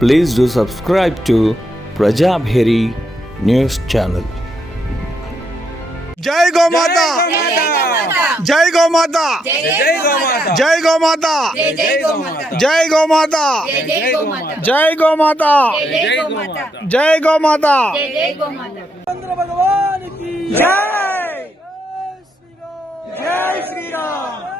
please do subscribe to Prajabheri News Channel. जय गौ माता जय गौ माता जय गौ माता जय गौ माता जय गौ माता जय गौ माता जय गौ माता जय गौ माता जय गौ माता जय श्री राम जय श्री राम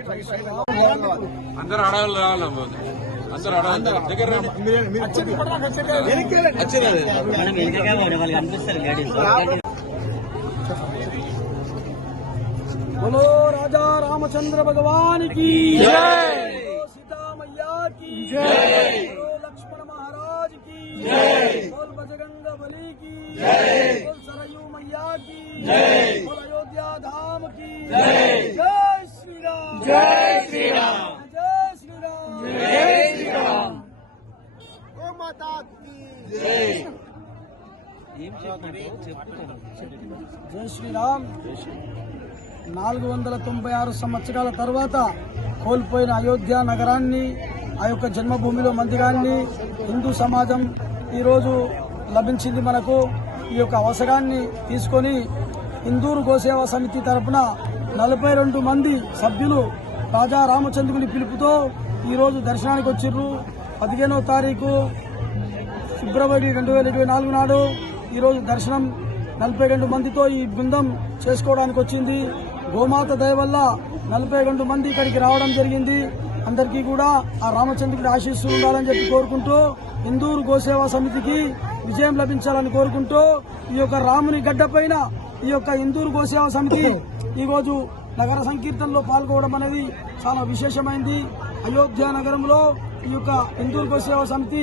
అందరూ అడవులు రావాలి అందరూ అడవులు దగ్గర రండి రాజా రామచంద్ర భగవానికి సీతామయ్యా की जय अयोध्या धाम की जय జై శ్రీరామ్ నాలుగు వందల తొంభై ఆరు సంవత్సరాల తర్వాత కోల్పోయిన అయోధ్య నగరాన్ని ఆ యొక్క జన్మభూమిలో మందిరాన్ని హిందూ సమాజం ఈరోజు లభించింది మనకు ఈ యొక్క అవసరాన్ని తీసుకొని హిందూరు గోసేవా సమితి తరఫున నలభై రెండు మంది సభ్యులు రాజా రామచంద్రుని పిలుపుతో ఈరోజు దర్శనానికి వచ్చిర్రు పదిహేనో తారీఖు ఫిబ్రవరి రెండు వేల ఇరవై నాలుగు నాడు ఈరోజు దర్శనం నలభై రెండు మందితో ఈ బృందం చేసుకోవడానికి వచ్చింది గోమాత వల్ల నలభై రెండు మంది ఇక్కడికి రావడం జరిగింది అందరికీ కూడా ఆ రామచంద్రుడి ఆశీస్సులు ఉండాలని చెప్పి కోరుకుంటూ హిందూరు గోసేవా సమితికి విజయం లభించాలని కోరుకుంటూ ఈ యొక్క రాముని గడ్డపైన ఈ యొక్క హిందూరు గోసేవా సమితి ఈరోజు నగర సంకీర్తనలో పాల్గొనడం అనేది చాలా విశేషమైంది అయోధ్య నగరంలో ఈ యొక్క హిందూ గోసేవా సమితి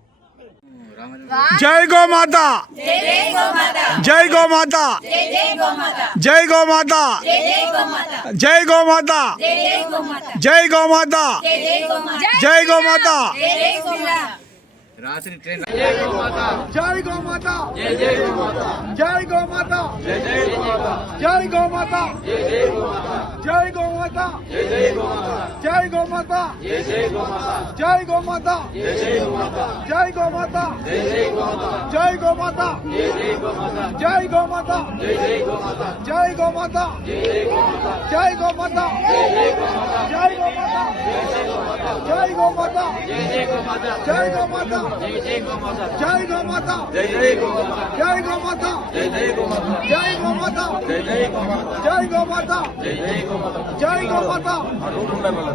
जय गो माता जय गो माता जय गौ माता जय गौ माता जय गो माता जय गो माता जय गो माता जय गो माता जय गो माता जय गो माता जय गो माता જય ગૌ માતા જય ગૌ માતા જય ગૌ માતા જય ગૌ માતા જય ગૌ માતા જય ગૌ માતા જય ગૌ માતા જય ગૌ માતા જય ગૌ માતા જય ગૌ માતા जय गो माता जय गो माता जय जय माता जय गो माता जय मात जय गो माता जय जय जय गो माता जय जय गो माता जय गो माता जय गो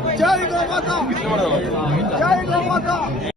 माता जय गो माता